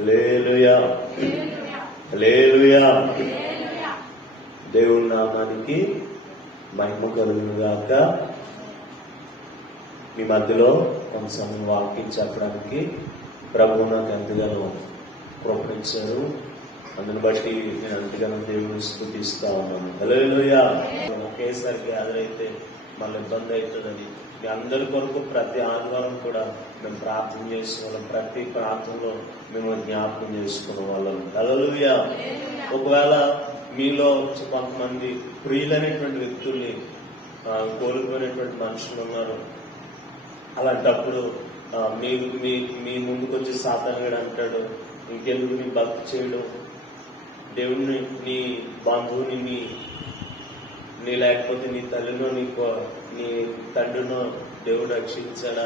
హల్లెలూయా, హల్లెలూయా. దేవుని నామానికి మహిమ కలుగును గాక. మీ మధ్యలో కొంత సమయం వాక్యం చెప్పడానికి ప్రభువు నాకు ఎంతగానో ప్రోత్సహించారు. అందుని బట్టి నేను ఎంతగానో దేవుని స్తుతిస్తా ఉన్నాను. హల్లెలూయా. ఒకేసారి గ్యాదర్ అయితే మళ్ళీ ఇబ్బంది అవుతుందని మీ అందరి కొరకు ప్రతి ఆదివారం కూడా మేము ప్రార్థన చేసుకోవాలి. ప్రతి ప్రార్థనలో మేము జ్ఞాపకం చేసుకునే వాళ్ళం. హల్లెలూయా. ఒకవేళ మీలో కొంతమంది ప్రియులైనటువంటి వ్యక్తుల్ని కోల్పోయినటువంటి మనుషులు ఉన్నారు. అలాంటప్పుడు మీ ముందుకు వచ్చి సాతానుడు అంటాడు, ఇంకెందుకు నీ భక్తి చేయడం, దేవుడిని నీ బంధువుని నీ లేకపోతే నీ తల్లినో నీ తండ్రినో దేవుడు రక్షించాడా?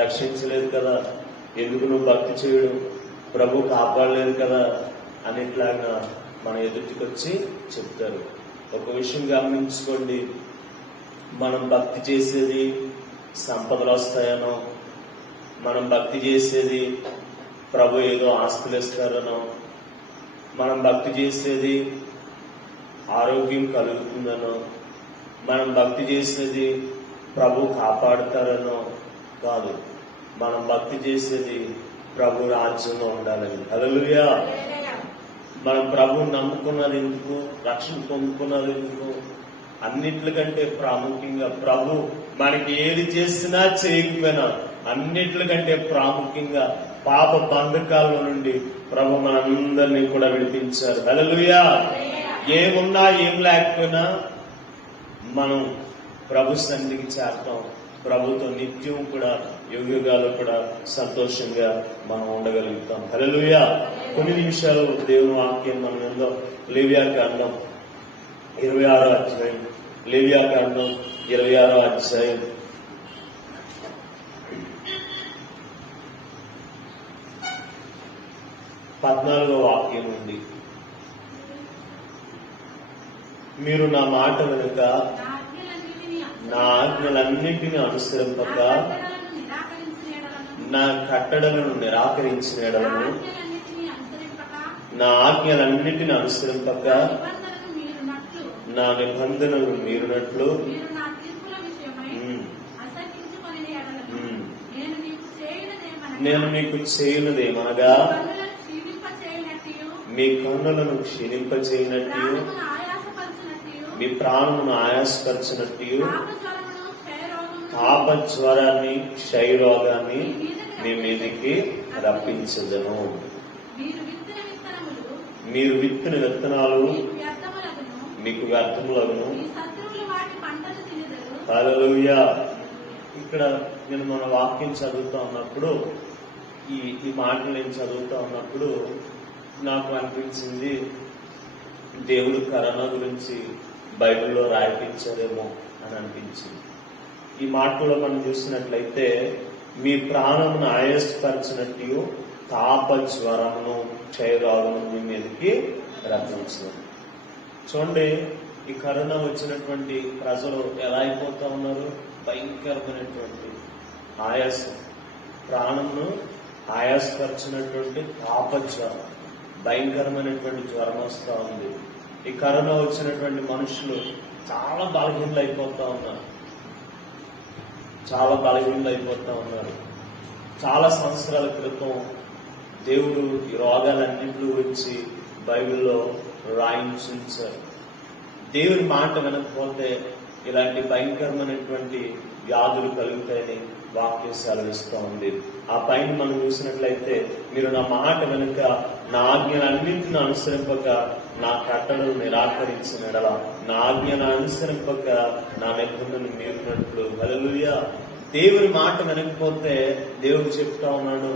రక్షించలేదు కదా, ఎందుకు నువ్వు భక్తి చేయడం, ప్రభు కాపాడలేదు కదా అన్నిట్లాగా మన ఎదుటికి వచ్చి చెప్తారు. ఒక విషయం గమనించుకోండి, మనం భక్తి చేసేది సంపదలు వస్తాయనో, మనం భక్తి చేసేది ప్రభు ఏదో ఆస్తులు ఇస్తారనో, మనం భక్తి చేసేది ఆరోగ్యం కలుగుతుందనో, మనం భక్తి చేసేది ప్రభు కాపాడుతారనో కాదు. మనం భక్తి చేసేది ప్రభు రాజ్యంలో ఉండాలని. హల్లెలూయా. మనం ప్రభువు నమ్ముకున్నది ఎందుకు, రక్షణ పొందుకున్నది ఎందుకు, అన్నిట్లకంటే ప్రాముఖ్యంగా ప్రభు మనకి ఏది చేసినా చేయకపోయినా అన్నిట్లకంటే ప్రాముఖ్యంగా పాప బంధకాల నుండి ప్రభు మనందరినీ కూడా విడిపించారు. హల్లెలూయా. ఏమున్నా ఏం లేకపోయినా మనం ప్రభు సన్నిధికి చేరతాం. ప్రభుతో నిత్యం కూడా యుగాలు కూడా సంతోషంగా మనం ఉండగలుగుతాం. హల్లెలూయా. కొన్ని నిమిషాలు దేవుని వాక్యం మనలో లేవియాకాండం 26వ అధ్యాయం, లేవియాకాండం 26వ అధ్యాయం 14వ వాక్యం ఉంది. మీరు నా మాట వెనుక నా ఆజ్ఞలన్నింటినీ అనుసరింపక నా కట్టడలను నిరాకరించిన ఎడలను, నా ఆజ్ఞలన్నింటినీ అనుసరింపక నా నిబంధనలు మీరునట్లు నేను మీకు చేయనిదేమనగా మీ కన్నులను క్షీణింపచేయనట్టు, మీ ప్రాణమును ఆయాసపరచినట్టు, తాపజ్వరాన్ని క్షయరోగాన్ని మీ మీదికి రప్పించదను. మీరు విత్తిన విత్తనాలు మీకు వ్యర్థములగును. హల్లెలూయా. ఇక్కడ నేను మన వాక్యం చదువుతా ఉన్నప్పుడు, ఈ మాటలు నేను చదువుతా ఉన్నప్పుడు నాకు అనిపించింది, దేవుడు కరోనా గురించి బైబిల్లో రాయించారేమో అని అనిపించింది. ఈ మాటల్లో మనం చూసినట్లయితే మీ ప్రాణమును ఆయాసపరచినట్టు తాప జ్వరమును క్షయరోగము మీ మీదకి రప్పించడం. చూడండి, ఈ కరోనా వచ్చినటువంటి ప్రజలు ఎలా అయిపోతా ఉన్నారు? భయంకరమైనటువంటి ఆయాసం, ప్రాణమును ఆయాసపరిచినటువంటి తాపజ్వరం, భయంకరమైనటువంటి జ్వరం వస్తూ ఉంది. ఈ కరోనా వచ్చినటువంటి మనుషులు చాలా బలహీనలు అయిపోతా ఉన్నారు, చాలా బలహీనలు అయిపోతా ఉన్నారు. చాలా సంవత్సరాల క్రితం దేవుడు ఈ రోగాలన్నింటి గురించి బైబిల్లో రాయించారు. దేవుని మాట వినకపోతే ఇలాంటి భయంకరమైనటువంటి వ్యాధులు కలుగుతాయని వాక్యం సెలవిస్తూ ఉంది. ఆ పైన మనం చూసినట్లయితే, మీరు నా మాట వెనుక నా ఆజ్ఞలన్నింటిని అనుసరింపక నా కట్టడలు నిరాకరించిన ఎడల, నా ఆజ్ఞను అనుసరింపక నా నిబంధనను మీరినట్లు. హల్లెలూయా. దేవుని మాట వినకపోతే దేవుడు చెప్తా ఉన్నాడు,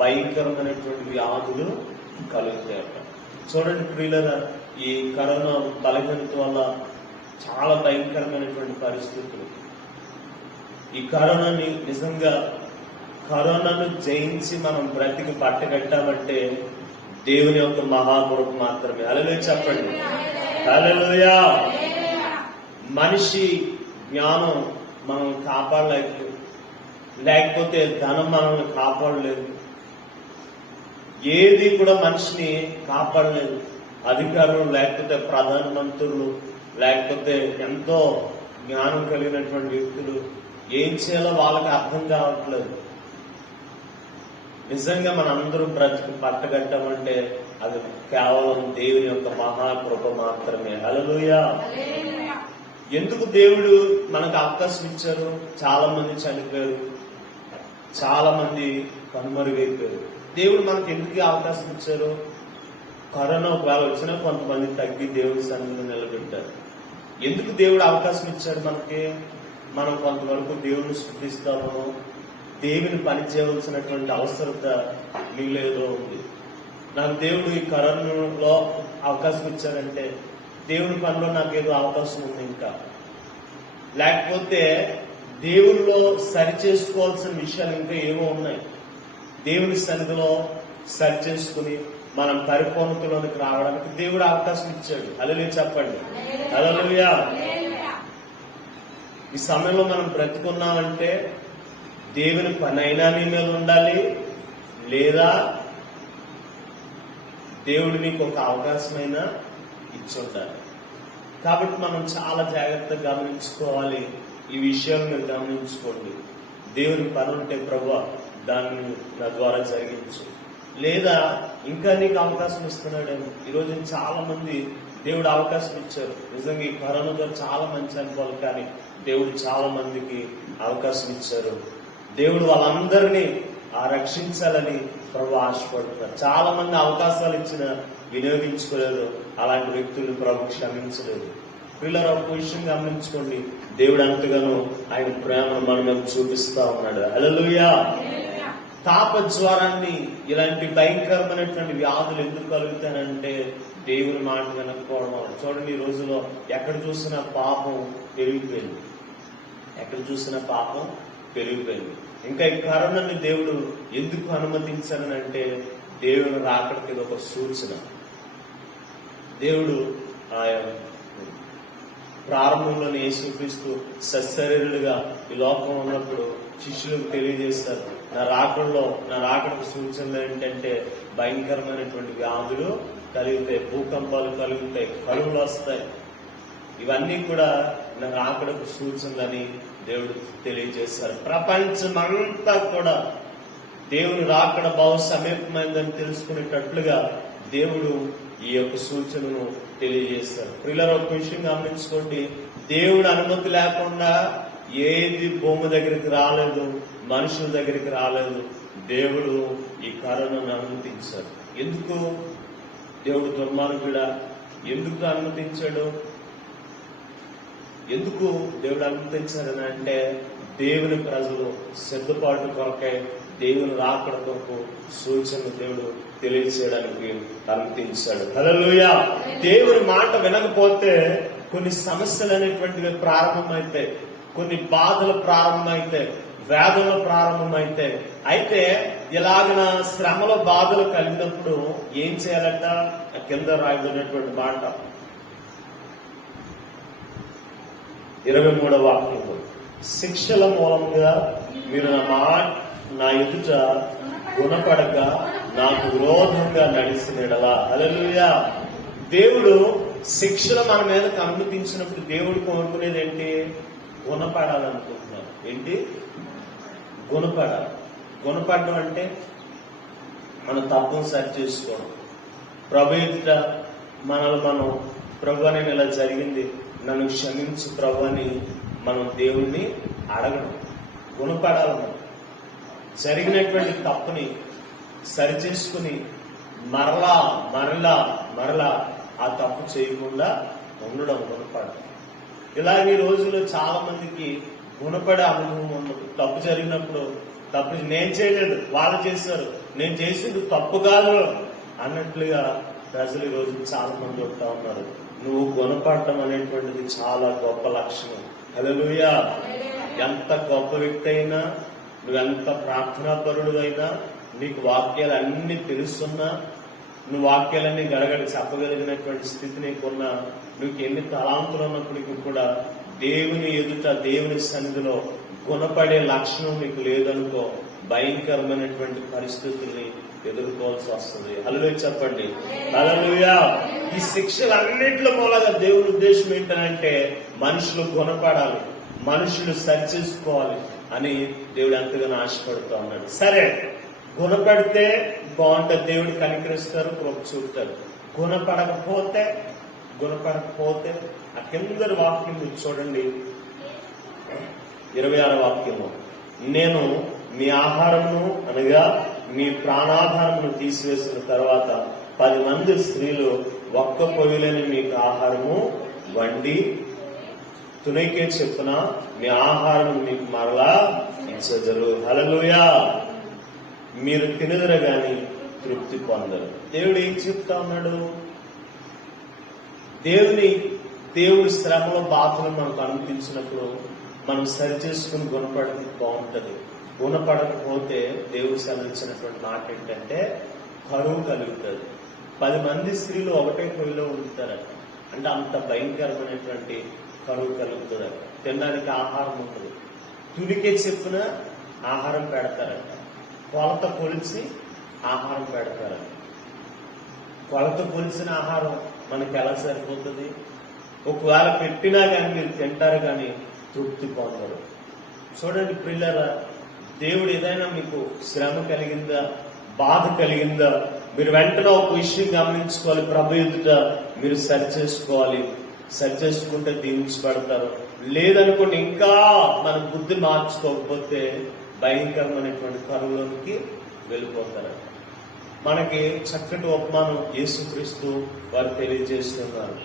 భయంకరమైనటువంటి వ్యాధులు కలుగుతాయట. చూడండి ప్రియులారా, ఈ కరోనా బలహీనత వల్ల చాలా భయంకరమైనటువంటి పరిస్థితులు. ఈ కరోనాని నిజంగా కరోనాను జయించి మనం బ్రతికి పట్టగట్టామంటే దేవుని యొక్క మహాకృప మాత్రమే. హల్లెలూయా చెప్పండి. హల్లెలూయా. మనిషి జ్ఞానం మనం కాపాడలేదు, లేకపోతే ధనం మనల్ని కాపాడలేదు. ఏది కూడా మనిషిని కాపాడలేదు. అధికారులు, లేకపోతే ప్రధానమంత్రులు, లేకపోతే ఎంతో జ్ఞానం కలిగినటువంటి వ్యక్తులు ఏం చేయాలో వాళ్ళకి అర్థం కావట్లేదు. నిజంగా మనందరం బ్రతికి పట్టగట్టమంటే అది కేవలం దేవుని యొక్క మహాకృప మాత్రమే. హల్లెలూయా. ఎందుకు దేవుడు మనకు అవకాశం ఇచ్చారు? చాలా మంది చనిపోయారు, చాలా మంది కనుమరుగైపోయారు. దేవుడు మనకు ఎందుకు అవకాశం ఇచ్చారు? కరోనా ఒకవేళ వచ్చినా కొంతమంది తగ్గి దేవుడి సన్నిధిలో నిలబెట్టారు. ఎందుకు దేవుడు అవకాశం ఇచ్చాడు మనకి? మనం కొంతవరకు దేవుడిని స్తుతిస్తాము, దేవుని పని చేయవలసినటువంటి అవసరత మీలేదో ఉంది. నాకు దేవుడు ఈ కరోనాలో అవకాశం ఇచ్చాడంటే దేవుని పనిలో నాకేదో అవకాశం ఉంది ఇంకా. లేకపోతే దేవుల్లో సరి చేసుకోవాల్సిన విషయాలు ఇంకా ఏమో ఉన్నాయి. దేవుని సన్నిధిలో సరి చేసుకుని మనం పరిపూర్ణతలోనికి రావడానికి దేవుడు అవకాశం ఇచ్చాడు. హల్లెలూయా చెప్పండి. హల్లెలూయా. ఈ సమయంలో మనం బ్రతుకున్నామంటే దేవుని పని అయినా నీ మీద ఉండాలి, లేదా దేవుడు నీకు ఒక అవకాశమైనా ఇచ్చి ఉండాలి. కాబట్టి మనం చాలా జాగ్రత్తగా గమనించుకోవాలి. ఈ విషయాలు మీరు గమనించుకోండి. దేవుని పని ఉంటే ప్రభువా దాన్ని నా ద్వారా జరిగించు, లేదా ఇంకా నీకు అవకాశం ఇస్తున్నాడేమో. ఈరోజు చాలా మంది దేవుడు అవకాశం ఇచ్చారు. నిజంగా ఈ కరోనాతో చాలా మంచి అనుకోవాలి, కానీ దేవుడు చాలా మందికి అవకాశం ఇచ్చారు. దేవుడు వాళ్ళందరినీ రక్షించాలని ప్రభు ఆశపడుతున్నారు. చాలా మంది అవకాశాలు ఇచ్చిన వినియోగించుకోలేదు. అలాంటి వ్యక్తులు ప్రభు క్షమించలేదు. పిల్లలు ఒక విషయం గమనించుకోండి. దేవుడు అంతగానో ఆయన ప్రేమను మన మీద చూపిస్తా ఉన్నాడు. హల్లెలూయా. తాపజ్వరాన్ని, ఇలాంటి భయంకరమైనటువంటి వ్యాధులు ఎందుకు కలుగుతానంటే దేవుని మాట వినకపోవడం. చూడండి, ఈ రోజులో ఎక్కడ చూసినా పాపం పెరిగిపోయింది, ఎక్కడ చూసినా పాపం పెరిగిపోయింది. ఇంకా ఈ కరోనాని దేవుడు ఎందుకు అనుమతించానంటే దేవుని రాకడికి ఇది ఒక సూచన. దేవుడు ప్రారంభంలోనే యేసుక్రీస్తు సశరీరులుగా ఈ లోకంలో ఉన్నప్పుడు శిష్యులకు తెలియజేస్తారు, నా రాకడకు సూచనలు ఏంటంటే భయంకరమైనటువంటి వ్యాధులు కలుగుతాయి, భూకంపాలు కలుగుతాయి, కరువులు వస్తాయి. ఇవన్నీ కూడా నా రాకడకు సూచనలని దేవుడు తెలియజేశారు. ప్రపంచమంతా కూడా దేవుని రాకడ బహు సమీపమైందని తెలుసుకునేటట్లుగా దేవుడు ఈ యొక్క సూచనను తెలియజేస్తారు. పిల్లలు ఒక విషయం గమనించుకోండి. దేవుడు అనుమతి లేకుండా ఏది భూమి దగ్గరికి రాలేదు, మనుషుల దగ్గరికి రాలేదు. దేవుడు ఈ కరోనాను అనుమతించాడు. ఎందుకు? దేవుడు దుర్మార్గుడా? ఎందుకు అనుమతించాడు? ఎందుకు దేవుడు అనుమతించారని అంటే దేవుని ప్రజలు సిద్ధపాటు కొరకై, దేవుని రాకడ కొరకు సూచనలు దేవుడు తెలియచేయడానికి అనుమతించాడు. హల్లెలూయా. దేవుని మాట వినకపోతే కొన్ని సమస్యలు అనేటువంటివి ప్రారంభమైతాయి, కొన్ని బాధలు ప్రారంభమైతాయి, వేదనలు ప్రారంభమైతాయి. అయితే ఇలాగిన శ్రమలో బాధలు కలిగినప్పుడు ఏం చేయాలంట? కింద రాయబడినటువంటి మాట 23వ వాక్యంలో, శిక్షల మూలంగా మీరు నా ఎదుట గుణపడక నాకు విరోధంగా నడిచిన ఎడల. హల్లెలూయా. దేవుడు శిక్షలు మన మీద అనుమతించినప్పుడు దేవుడు కోరుకునేది ఏంటి? గుణపడాలనుకుంటున్నారు. ఏంటి? గుణపడాలి. గుణపడడం అంటే మన తప్పును సరి చేసుకోవడం. ప్రభు ఎదుట మనం ప్రభు అని ఇలా జరిగింది, నన్ను క్షమించు ప్రభు అని మనం దేవుణ్ణి అడగడం. గుణపడాలి. జరిగినటువంటి తప్పుని సరిచేసుకుని మరలా మరలా మరలా ఆ తప్పు చేయకుండా ఉండడం గుణపడడం. ఇలాగే ఈ రోజుల్లో చాలా మందికి గుణపడే అనుభవం ఉండదు. తప్పు జరిగినప్పుడు తప్పు నేను చేయలేదు, వాళ్ళు చేశారు, నేను చేసింది తప్పు కాదు అన్నట్లుగా ప్రజలు ఈ రోజు చాలా మంది ఉంటా ఉన్నారు. నువ్వు గుణపడటం అనేటువంటిది చాలా గొప్ప లక్షణం. హల్లెలూయా. ఎంత గొప్ప వ్యక్తి అయినా, నువ్వెంత ప్రార్థనాపరుడు అయినా, నీకు వాక్యాలు అన్ని తెలుస్తున్నా, నువ్వు వాక్యాలన్నీ గడగడ చెప్పగలిగినటువంటి స్థితి నీకున్నా, నువ్వు ఎన్ని తలాంతులు ఉన్నప్పటికీ కూడా దేవుని ఎదుట దేవుని సన్నిధిలో గుణపడే లక్షణం నీకు లేదనుకో, భయంకరమైనటువంటి పరిస్థితుల్ని ఎదుర్కోవాల్సి వస్తుంది. హల్లెలూయా చెప్పండి. హల్లెలూయా. ఈ శిక్షలన్నింటిలో మూలంగా దేవుని ఉద్దేశం ఏంటంటే మనుషులు గుణపడాలి, మనుషులు సరి చేసుకోవాలి అని దేవుడు ఎంతగానో ఆశపడుతూ ఉన్నాడు. సరే, గుణపడితే బాగుంటుంది, దేవుడు కనికరిస్తారు, కృప చూపుతారు. గుణపడకపోతే ఆ కిందరి వాక్యం మీరు చూడండి, 26వ వాక్యము, నేను మీ ఆహారమును అనగా మీ ప్రాణాధారమును తీసివేసిన తర్వాత 10 మంది స్త్రీలు ఒక్క పొయ్యిలోని మీకు ఆహారము వండి తునైకే చెప్పున మీ ఆహారం మీకు మరలా ఇచ్చెదరు. హల్లెలూయా. మీరు తినదురు గాని తృప్తి పొందరు. దేవుడు ఏం చెప్తా ఉన్నాడు? దేవుడి శ్రమలో బాధలు మనకు అనిపించినప్పుడు మనం సరి చేసుకుని గుణపడితే బాగుంటది. గుణపడకపోతే దేవుడు సెలవిచ్చినటువంటి మాట ఏంటంటే కరువు కలుగుతుంది. 10 మంది స్త్రీలు ఒకటే పొయ్యిలో ఉండుతారట. అంటే అంత భయంకరమైనటువంటి కరువు కలుగుతుందట. తినడానికి ఆహారం ఉంటుంది. తునికే చెప్పున ఆహారం పెడతారట. కొలత కొలిచి ఆహారం పెడతారట. కొలత కొలిచిన ఆహారం మనకి ఎలా సరిపోతుంది? ఒకవేళ పెట్టినా కానీ మీరు తింటారు కానీ తృప్తి పొందరు. చూడండి ప్రియులారా, దేవుడు ఏదైనా మీకు శ్రమ కలిగిందా, బాధ కలిగిందా, మీరు వెంటనే ఒక విషయం గమనించుకోవాలి. ప్రభు ఎదుట మీరు సరి చేసుకోవాలి. సరి చేసుకుంటే దీవించబడతారు. లేదనుకోండి, ఇంకా మన బుద్ధి మార్చుకోకపోతే భయంకరమైనటువంటి కరువులోనికి వెళ్ళిపోతారు. మనకి చక్కటి ఉపమానం యేసుక్రీస్తు వారు తెలియజేస్తున్నారు.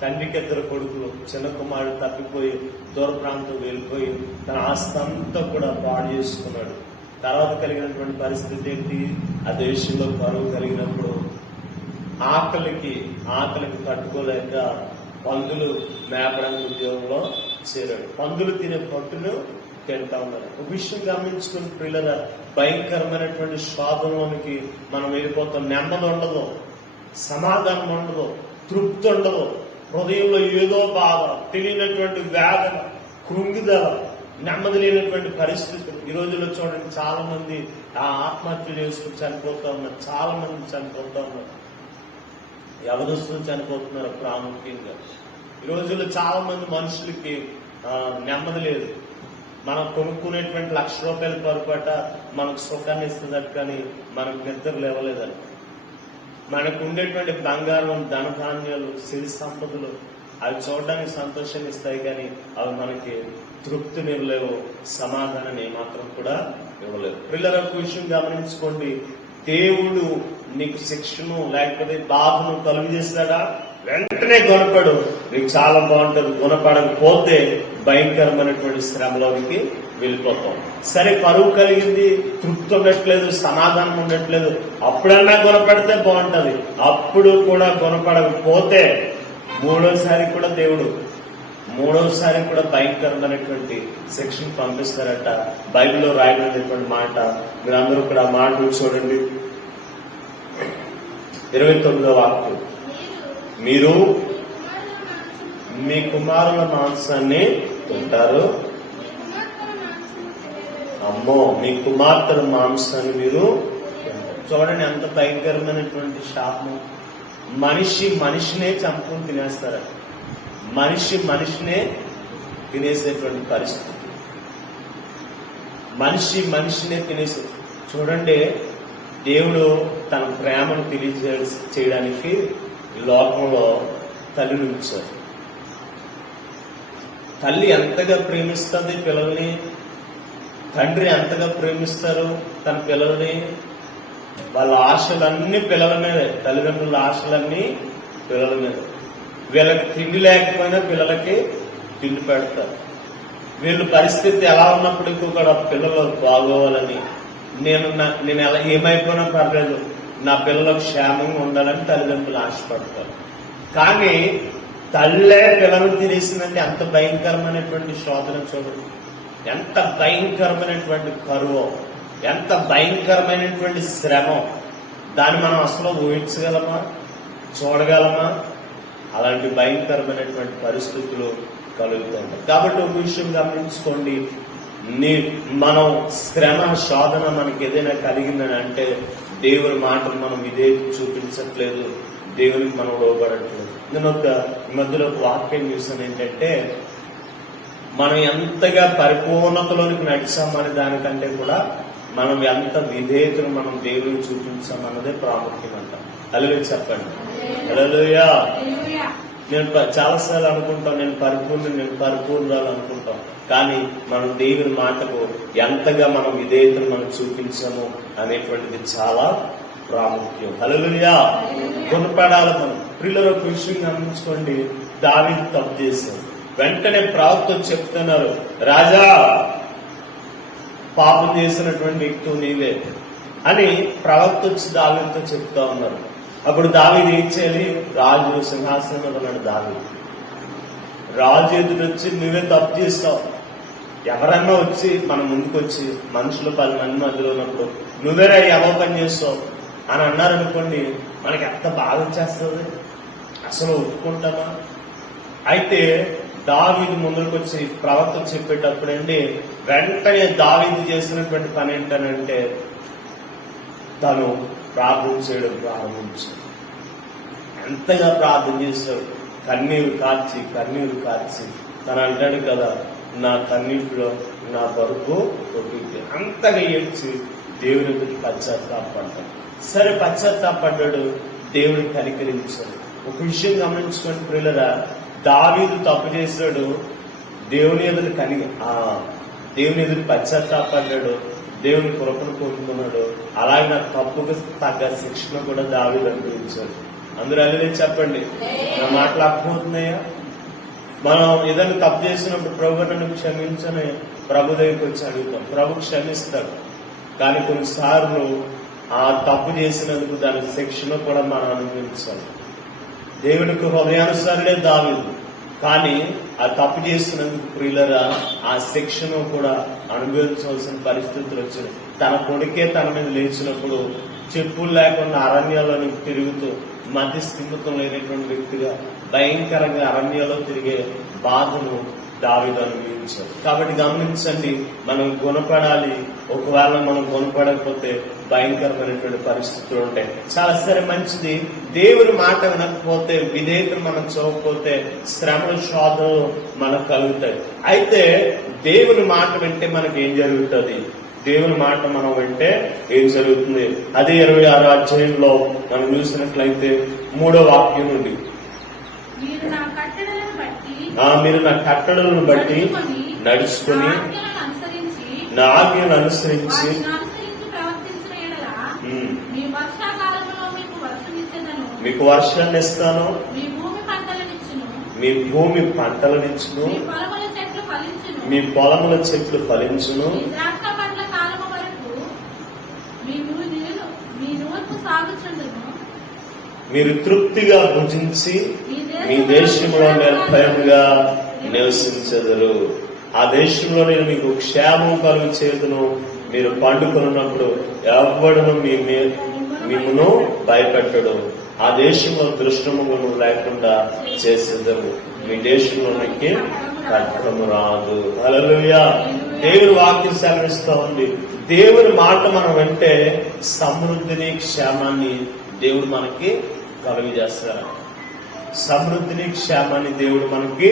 తండ్రికి 2 కొడుకులు, చిన్న కుమారుడు తప్పిపోయి దూర ప్రాంతం వెళ్ళిపోయి తన ఆస్తి అంతా కూడా పాడు చేసుకున్నాడు. తర్వాత కలిగినటువంటి పరిస్థితి ఏంటి? ఆ దేశంలో కరువు కలిగినప్పుడు ఆకలికి తట్టుకోలేక పందులు మేపడానికి ఉద్యోగంలో చేరాడు. పందులు తినే పట్టును తింటా ఉన్నారు. ఒక విషయం గమనించుకుని పిల్లల, భయంకరమైనటువంటి శోధనలోనికి మనం వెళ్ళిపోతాం. నెమ్మది ఉండదు, సమాధానం ఉండదు, తృప్తి ఉండదు. హృదయంలో ఏదో బాధ, తెలియనటువంటి వేదన, కృంగిదల, నెమ్మది లేనటువంటి పరిస్థితులు. ఈ రోజుల్లో చూడండి, చాలా మంది ఆత్మహత్య చేసుకుని చనిపోతా ఉన్నారు. చాలా మంది చనిపోతా ఉన్నారు. యవనస్తులు చనిపోతున్నారు ప్రాముఖ్యంగా. ఈ రోజుల్లో చాలా మంది మనుషులకి నెమ్మది లేదు. మనం కొనుక్కునేటువంటి ₹1,00,000 పొరపాట మనకు సుఖాన్ని ఇస్తుందట, కానీ మనకు నిద్ర లేవలేదని. మనకు ఉండేటువంటి బంగారం, ధనధాన్యాలు, సిరి సంపదలు అవి చూడడానికి సంతోషాన్ని ఇస్తాయి, కానీ అవి మనకి తృప్తిని ఇవ్వలేవు, సమాధానాన్ని ఏమాత్రం కూడా ఇవ్వలేవు. పిల్లలకు విషయం గమనించుకోండి, దేవుడు నీకు శిక్షను లేకపోతే బాధను కలుగు చేస్తాడా? వెంటనే గుణపడు, నీకు చాలా బాగుంటుంది. గుణపడకపోతే భయంకరమైనటువంటి శ్రమలోనికి వెళ్ళిపోతాం. సరే, కరువు కలిగింది, తృప్తి ఉండట్లేదు, సమాధానం ఉండట్లేదు, అప్పుడన్నా గుణపడితే బాగుంటది. అప్పుడు కూడా గుణపడకపోతే మూడోసారి కూడా భయంకరమైనటువంటి శిక్షను పంపిస్తారట. బైబిల్లో రాయబడినటువంటి మాట మీరందరూ కూడా ఆ మాట చూడండి. 29వ వాక్యం, మీరు మీ కుమారుల మాంసాన్ని తింటారు. అమ్మో, మీ కుమార్తెల మాంసాన్ని మీరు చూడండి, ఎంత భయంకరమైనటువంటి శాపం. మనిషినే చంపుకుని తినేస్తారట. మనిషినే తినేసేటువంటి పరిస్థితి. మనిషినే తినేసి. చూడండి, దేవుడు తన ప్రేమను తెలియజేయడానికి ఈ లోకంలో తల్లిని ఉంచారు. తల్లి ఎంతగా ప్రేమిస్తుంది పిల్లల్ని, తండ్రి ఎంతగా ప్రేమిస్తారు తన పిల్లల్ని. వాళ్ళ ఆశలన్నీ పిల్లల మీదే, తల్లిదండ్రుల ఆశలన్నీ పిల్లల మీద. వీళ్ళకి తిండి లేకపోయినా పిల్లలకి తిండి పెడతారు. వీళ్ళ పరిస్థితి ఎలా ఉన్నప్పటికీ కూడా పిల్లలు బాగోవాలని, నేను ఎలా ఏమైపోయినా పర్లేదు, నా పిల్లలకు క్షేమంగా ఉండాలని తల్లిదండ్రులు ఆశపడతారు. కానీ తల్లే పిల్లలు తినేసిందంటే ఎంత భయంకరమైనటువంటి శోధన. చూడండి, ఎంత భయంకరమైనటువంటి కరువు, ఎంత భయంకరమైనటువంటి శ్రమ. దాన్ని మనం అసలు ఊహించగలమా, చూడగలమా? అలాంటి భయంకరమైనటువంటి పరిస్థితులు కలుగుతుంది. కాబట్టి ఒక విషయం గమనించుకోండి, మనం శ్రమ శోధన మనకి ఏదైనా కలిగిందని అంటే దేవుని మాటలు మనం ఇదే చూపించట్లేదు, దేవునికి మనం లోబడట్లేదు. నేను ఈ మధ్యలో ఒక వాక్యం చూసాను, ఏంటంటే మనం ఎంతగా పరిపూర్ణతలోనికి నడిచామనే దానికంటే కూడా మనం ఎంత విధేయతను మనం దేవునికి చూపించామన్నదే ప్రాముఖ్యం అంట. హల్లెలూయా చెప్పండి. హల్లెలూయా. నేను చాలాసార్లు అనుకుంటాం నేను పరిపూర్ణాలు అనుకుంటాం, కానీ మనం దేవుని మాటకు ఎంతగా మనం విధేయతను మనం చూపించాము అనేటువంటిది చాలా ప్రాముఖ్యం. హల్లెలూయా. గుణపడాలి మనం. ప్రియులలో ఒక విషయం గమనించుకోండి, దావీదు తప్పు చేశారు. వెంటనే ప్రవక్త చెప్తున్నారు, రాజా పాపం చేసినటువంటి వ్యక్తి నీవే అని ప్రవక్త వచ్చి దావీదుతో చెప్తా ఉన్నారు. అప్పుడు దావీదు ఏం చేయాలి? రాజు సింహాసనం మీద ఉన్నాడు. దావీదు రాజు ఎదురొచ్చి నువ్వే తప్పు చేస్తావు, ఎవరన్నా వచ్చి మన ముందుకు వచ్చి మనుషులు 10 మంది మధ్యలో ఉన్నప్పుడు నువ్వేరా ఎవరో పని చేస్తావు అని అన్నారనుకోండి, మనకి ఎంత బాధ వచ్చేస్తుంది, అసలు ఒప్పుకుంటామా? అయితే దావీదు ముందుకు వచ్చి ప్రవక్త చెప్పేటప్పుడండి వెంటనే దావీదు చేసినటువంటి పని ఏంటనంటే తను ప్రార్థన చేయడం ప్రారంభించాడు. ఎంతగా ప్రార్థన చేశాడు, కన్నీరు కార్చి తను అంటాడు కదా, నా కన్నీటిలో నా బరుకు కొట్టింది. అంతగా ఏడ్చి దేవుడికి పశ్చాత్తాపడ్డాడు. సరే పశ్చాత్తాపడ్డాడు, దేవుడు కనికరించాడు. ఒక విషయం గమనించుకోండి ప్రియులరా, దావీదు తప్పు చేశాడు, దేవుని ఎదురు పశ్చాత్తాపడ్డాడు, దేవుని కృపను కోరుకున్నాడు. అలాగే నా తప్పుకు తగ్గ శిక్షణ కూడా దావీదు అనుభవించాడు. అందరూ అదే చెప్పండి. నా మాటలు అర్థమవుతున్నాయా? మనం ఏదైనా తప్పు చేసినప్పుడు ప్రభు నన్ను క్షమించని ప్రభు దగ్గరికి వచ్చి అడుగుతాం, ప్రభు క్షమిస్తాడు. కానీ కొన్నిసార్లు ఆ తప్పు చేసినందుకు దాని శిక్షణ కూడా మనం అనుభవించాలి. దేవుడికి హృదయానుసారుడే దావీదు, కానీ ఆ తప్పు చేసినందుకు ప్రియులరా ఆ శిక్షను కూడా అనుభవించవలసిన పరిస్థితులు వచ్చినాయి. తన కొడుకే తన మీద లేచినప్పుడు చెప్పులు లేకుండా అరణ్యాలను తిరుగుతూ మధ్యస్థిమితం లేనటువంటి వ్యక్తిగా భయంకరంగా అరణ్యాల్లో తిరిగే బాధను దావీదు అనుభవించారు. కాబట్టి గమనించండి, మనం గుణపడాలి. ఒకవేళ మనం గుణపడకపోతే భయంకరమైనటువంటి పరిస్థితులు ఉంటాయి. చాలా సరే మంచిది, దేవుని మాట వినకపోతే, విధేయతను మనం చూడకపోతే శ్రమలు శోధనలు మనకు కలుగుతాయి. అయితే దేవుని మాట వింటే మనకి ఏం జరుగుతుంది? దేవుని మాట మనం వింటే ఏం జరుగుతుంది? అదే 26వ అధ్యాయంలో మనం చూసినట్లయితే 3వ వాక్యం నుండి, మీరు నా కట్టడలను బట్టి నడుచుకుని నా ఆజ్ఞలను అనుసరించి మీకు వర్షాన్ని ఇస్తాను, మీ భూమి పంటలనిచ్చును, మీ పొలముల చెట్లు ఫలించును, మీరు తృప్తిగా భుజించి మీ దేశంలో నిర్భయంగా నివసించెదరు. ఆ దేశంలో నేను మీకు క్షేమం కలుగు చేతును. మీరు పండుకొనున్నప్పుడు ఎవ్వడును మిమ్మును భయపెట్టడు. ఆ దేశంలో దృష్టములను లేకుండా చేసేదరు. మీ దేశంలోనికి కట్టము రాదు. హల్లెలూయా. దేవుని వాక్యం సెలవిస్తూ ఉంది. దేవుని మాట మనం వింటే సమృద్ధిని క్షేమాన్ని దేవుడు మనకి కలుగు చేస్తారట. సమృద్ధిని క్షేమాన్ని దేవుడు మనకి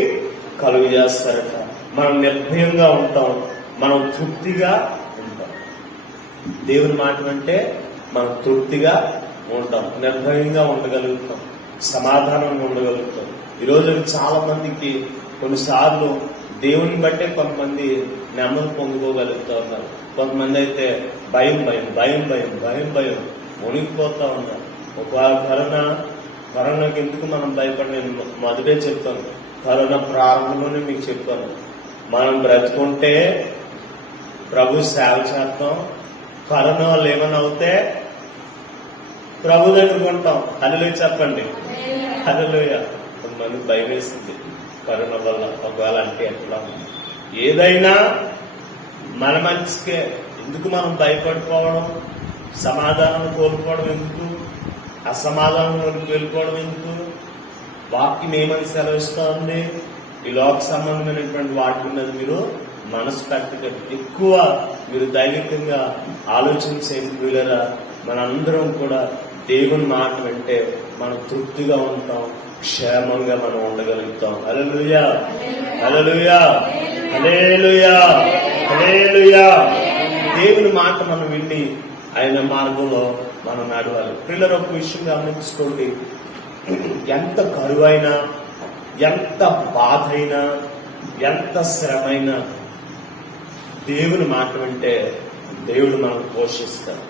కలుగు చేస్తారట. మనం నిర్భయంగా ఉంటాం, మనం తృప్తిగా ఉంటాం. దేవుని మాట అంటే మనం తృప్తిగా ఉంటాం, నిర్భయంగా ఉండగలుగుతాం, సమాధానంగా ఉండగలుగుతాం. ఈరోజు చాలా మందికి కొన్నిసార్లు దేవుని బట్టే కొంతమంది నెమ్మది పొందుకోగలుగుతూ ఉన్నారు. కొంతమంది అయితే భయం మునిగిపోతా ఉన్నారు. ఒకవేళ కరోనాకి ఎందుకు మనం భయపడి, మొదటే చెప్తాను, కరోనా ప్రారంభంలోనే మీకు చెప్పాను, మనం బ్రతుకుంటే ప్రభు సేవ చేస్తాం, కరోనా వల్ల ఏమైనా అవుతే ప్రభు దగ్గరకు ఉంటాం. హల్లెలూయా చెప్పండి. హల్లెలూయా. కొంతమంది భయం వేస్తుంది కరోనా వల్ల, ఒకవేళ అంటే ఎట్లా. ఏదైనా మన మంచికే, ఎందుకు మనం భయపడిపోవడం, సమాధానం కోల్పోవడం ఎందుకు, అసమాధానంలోకి వెళ్ళిపోవడం ఎందుకు? వాక్యం ఏమని సెలవిస్తా ఉంది? ఈ లోక సంబంధమైనటువంటి వాటి మీద మీరు మనసు పెట్టకండి. ఎక్కువ మీరు దైవికంగా ఆలోచించే వీళ్ళరా, మనందరం కూడా దేవుని మాట వింటే మనం తృప్తిగా ఉంటాం, క్షేమంగా మనం ఉండగలుగుతాం. హల్లెలూయా, హల్లెలూయా, హల్లెలూయా, హల్లెలూయా. దేవుని మాట మనం విని ఆయన మార్గంలో మనం నడవాలి. పిల్లలు ఒక విషయం గమనించుకోండి, ఎంత కరువైనా, ఎంత బాధ అయినా, ఎంత శ్రమైనా దేవుని మాట వింటే దేవుడు మనల్ని పోషిస్తాడు.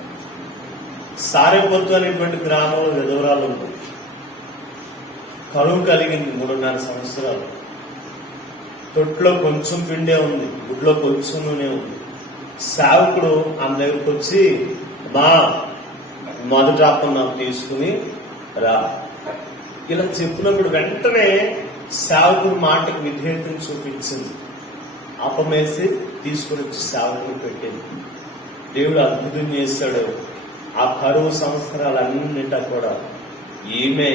సారెపొత్తు అనేటువంటి గ్రామంలో విధవరాలు ఉంది. కరువు కలిగింది 3.5 సంవత్సరాలు. తొట్లో కొంచెం పిండే ఉంది, గుడ్లో కొంచెం నూనె ఉంది. సేవకుడు ఆమె దగ్గరకు వచ్చి, మా మొదటి అప్పం నాకు తీసుకుని రా ఇలా చెప్పినప్పుడు వెంటనే సేవకుడు మాటకు విధేయతను చూపించింది. అప్పమేసి తీసుకుని వచ్చి సేవకుడు పెట్టింది. దేవుడు అద్భుతం చేశాడు. ఆ కరువు సంవత్సరాలన్నింటా కూడా ఈమె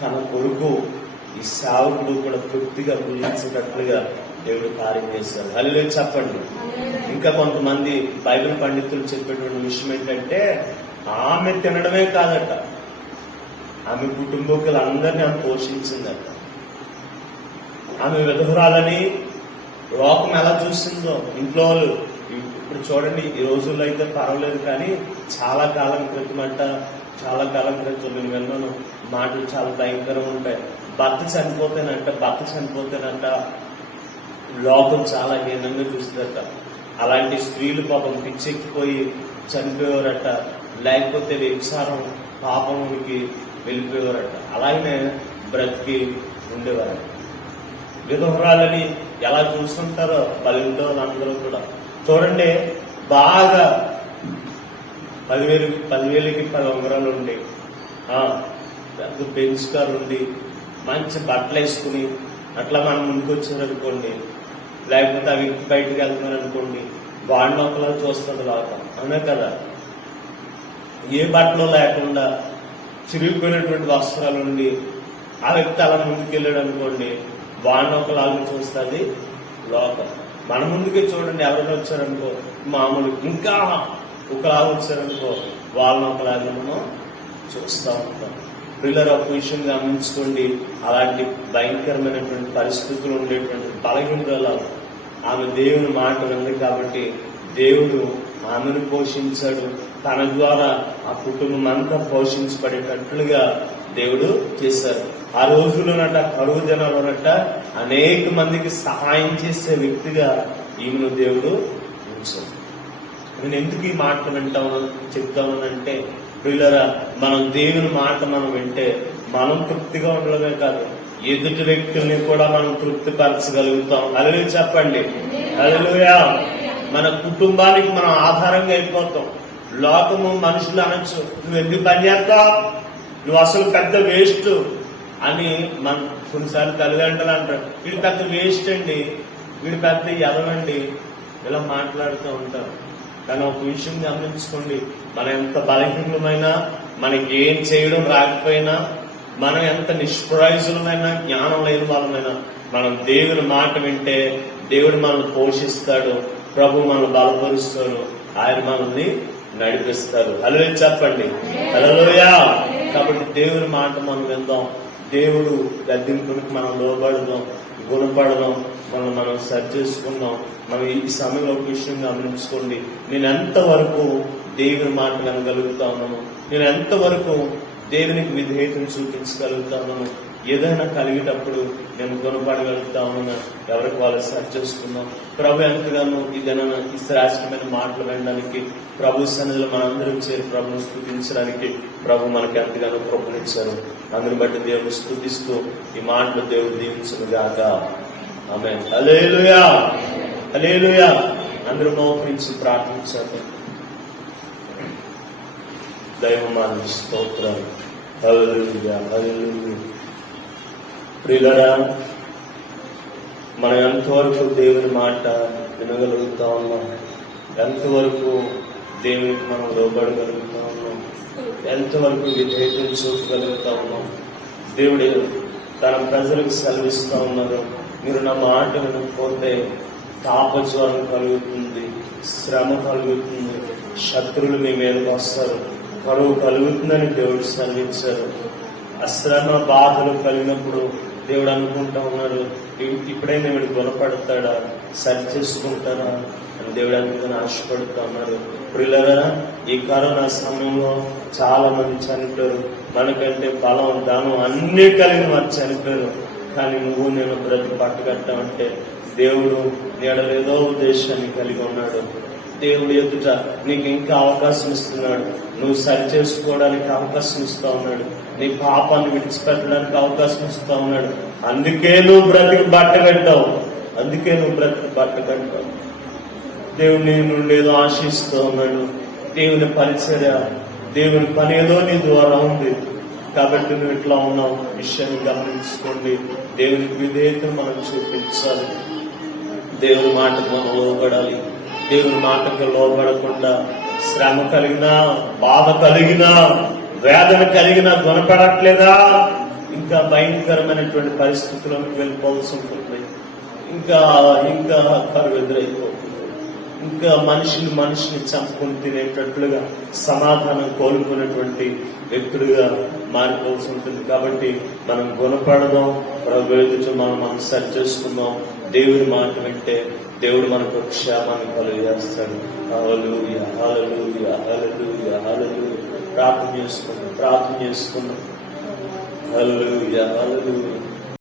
తన కొడుకు ఈ సేవకుడు కూడా తృప్తిగా పూజించేటట్లుగా దేవుడు కార్యం చేశాడు. హల్లెలూయా చెప్పండి. ఇంకా కొంతమంది బైబిల్ పండితులు చెప్పేటువంటి విషయం ఏంటంటే, ఆమె తినడమే కాదట, ఆమె కుటుంబకులందరినీ ఆమె పోషించిందట. ఆమె విధవరాలని లోకం ఎలా చూసిందో ఇంట్లో వాళ్ళు. ఇప్పుడు చూడండి, ఈ రోజుల్లో అయితే పర్వాలేదు, కానీ చాలా కాలం క్రితం నేను విన్నాను మాటలు చాలా భయంకరంగా ఉంటాయి. భర్త చనిపోతేనంట లోకం చాలా హీనంగా చూస్తుందట. అలాంటి స్త్రీలు పాపం పిచ్చెక్కిపోయి చనిపోయేవారట, లేకపోతే వ్యభిచారం పాపమునికి వెళ్ళిపోయేవారట. అలాగనే బ్రతికి ఉండేవారట. విధవరాలని ఎలా చూస్తుంటారో బలితో అందరూ కూడా. చూడండి, బాగా 10,000కి 10 ఉంగరాలు ఉండి, పెద్ద బెంచ్ కార్ ఉండి, మంచి బట్టలు వేసుకుని అట్లా మనం ముందుకు వచ్చారనుకోండి, లేకపోతే ఆ వ్యక్తి బయటకు వెళ్తున్నారనుకోండి, వాడిని ఒకలా చూస్తుంది లోకం, అవునా కదా. ఏ బట్టలు లేకుండా చిరిగిపోయినటువంటి వస్త్రాలు ఉండి ఆ వ్యక్తి అలా ముందుకెళ్ళాడు అనుకోండి, వాడిని ఒకలాగా చూస్తుంది లోకం. మన ముందుకే చూడండి, ఎవరైనా వచ్చారనుకో మామూలు, ఇంకా ఒకలాగా వచ్చారనుకో వాళ్ళని ఒకలాగా మనం చూస్తూ ఉంటాం. పిల్లలు ఒక విషయం గమనించుకోండి, అలాంటి భయంకరమైనటువంటి పరిస్థితులు ఉండేటువంటి బలహీనతలు ఆమె దేవుని మాట ఉంది కాబట్టి దేవుడు ఆమెను పోషించాడు. తన ద్వారా ఆ కుటుంబం అంతా పోషించబడేటట్లుగా దేవుడు చేశారు. ఆ రోజుల్లోనట, కరువు దినాల్లోనట అనేక మందికి సహాయం చేసే వ్యక్తిగా ఈమెను దేవుడు ఉంచాడు. నేను ఎందుకు ఈ మాటలు చెప్తామనంటే, పిల్లరా, మనం దేవుని మాట మనం వింటే మనం తృప్తిగా ఉండడమే కాదు, ఎదుటి వ్యక్తుల్ని కూడా మనం తృప్తిపరచగలుగుతాం. హల్లెలూయా చెప్పండి, హల్లెలూయా. మన కుటుంబానికి మనం ఆధారంగా అయిపోతాం. లోకము మనుషులు అనొచ్చు, నువ్వు ఎందుకు పని చేస్తావు, నువ్వు అసలు పెద్ద వేస్ట్ అని మన కొన్నిసార్లు తల్లిదండ్రులు అంటారు, వీడు పెద్ద వేస్ట్ అండి, వీడు పెద్ద ఎదవండి, ఇలా మాట్లాడుతూ ఉంటారు. కానీ ఒక విషయం గమనించుకోండి, మనం ఎంత బలహీనమైనా, మనకి ఏం చేయడం రాకపోయినా, మనం ఎంత నిష్ప్రయోజనమైనా, జ్ఞానం లేని వాళ్ళమైనా, మనం దేవుని మాట వింటే దేవుడు మనల్ని పోషిస్తాడు, ప్రభు మనల్ని బలపరుస్తాడు, ఆయన మనల్ని నడిపిస్తారు. హల్లెలూయా చెప్పండి, హల్లెలూయా. కాబట్టి దేవుని మాట మనం విందాం, దేవుడు గద్దింపునికి మనం లోబడదాం, గుణపడదాం, మనం సరి చేసుకుందాం. మనం ఈ సమయంలో ఒక విషయం గమనించుకోండి, నేను ఎంతవరకు దేవుని మాట వినగలుగుతా ఉన్నాను, నేను ఎంతవరకు దేవునికి విధేయతను చూపించగలుగుతా ఉన్నాను, ఏదైనా కలిగేటప్పుడు నేను గుణపడగలుగుతా ఉన్నా, ఎవరికి వాళ్ళు సరి చేసుకుందాం. ప్రభు ఎంతగానో ఇదైనా ఈ శ్రేష్టమైన మాటలు వినడానికి, ప్రభు సన్నిధిలో మనందరం చేరి ప్రభుని స్తుతించడానికి ప్రభు మనకి ఎంతగానో కృపనిచ్చారు. అందుని బట్టి దేవుని స్తుతిస్తూ ఈ మాటలు దేవుడు దీవించును గాక. ఆమేన్. హల్లెలూయా, హల్లెలూయా. అందరూ మోకరించి ప్రార్థించారు. దైవమాన స్తోత్రాలు. హల్లెలూయా, హల్లెలూయా. ప్రియులారా, మనం ఎంతవరకు దేవుని మాట వినగలుగుతా ఉన్నాం, ఎంతవరకు దేవునికి మనం లోబడగలుగుతా ఉన్నాం, ఎంతవరకు విధేయతను చూపగలుగుతా ఉన్నాం. దేవుడు తన ప్రజలకు సెలవిస్తా ఉన్నారు, మీరు నా మాట వినకపోతే తాపజ్వరం కలుగుతుంది, శ్రమ కలుగుతుంది, శత్రువులు మీ మీదకి వస్తారు, కరువు కలుగుతుందని దేవుడు సెలవించారు. ఆ శ్రమ బాధలు కలిగినప్పుడు దేవుడు అనుకుంటా ఉన్నారు, ఇప్పుడైనా వీడు గుణపడతాడా, సరి చేసుకుంటారా అని దేవుడు అందుకని ఆశపడుతూ ఉన్నారు. ప్రియులారా, ఈ కరోనా సమయంలో చాలా మంది చనిపోయారు. మనకంటే బలం దానం అన్ని కలిగిన వారు చనిపోయారు. కానీ నువ్వు నేను బ్రతి పట్టుకట్టామంటే దేవుడు నీడలేదో ఉద్దేశాన్ని కలిగి ఉన్నాడు. దేవుడు ఎదుట నీకు ఇంకా అవకాశం ఇస్తున్నాడు. నువ్వు సరి చేసుకోవడానికి అవకాశం ఇస్తా ఉన్నాడు. నీ పాపాన్ని విడిచిపెట్టడానికి అవకాశం ఇస్తా ఉన్నాడు. అందుకే నువ్వు బ్రతికి బట్టగట్టావు. దేవుని నుండి ఏదో ఆశిస్తూ ఉన్నాడు. దేవుని పరిచర్య, దేవుని పని ఏదో నీ ద్వారా ఉంది కాబట్టి నువ్వు ఇట్లా ఉన్నావు. విషయాన్ని గమనించుకోండి. దేవునికి విధేయతను మనం చూపించాలి. దేవుని మాటకు మనం లోబడాలి. దేవుని మాటకు లోబడకుండా శ్రమ కలిగినా, బాధ కలిగినా, వేదన కలిగినా గుణపడట్లేదా, ఇంకా భయంకరమైనటువంటి పరిస్థితుల్లోకి వెళ్ళిపోవాల్సి ఉంటుంది. ఇంకా కరువు ఎదురైపోతుంది. ఇంకా మనిషిని చంపుకొని తినేటట్లుగా సమాధానం కోల్పోయినటువంటి వ్యక్తులుగా మారిపోవాల్సి ఉంటుంది. కాబట్టి మనం గుణపడదాం, ప్రభు ఎదుట మనం సరి చేసుకుందాం. దేవుని మాట వింటే దేవుడు మనకు క్షేమాన్ని కలుగజేస్తాడు. హల్లెలూయా, హల్లెలూయా, హల్లెలూయా, హల్లెలూయా. ప్రార్థన చేసుకుందాం. హల్లెలూయా, హల్లెలూయా.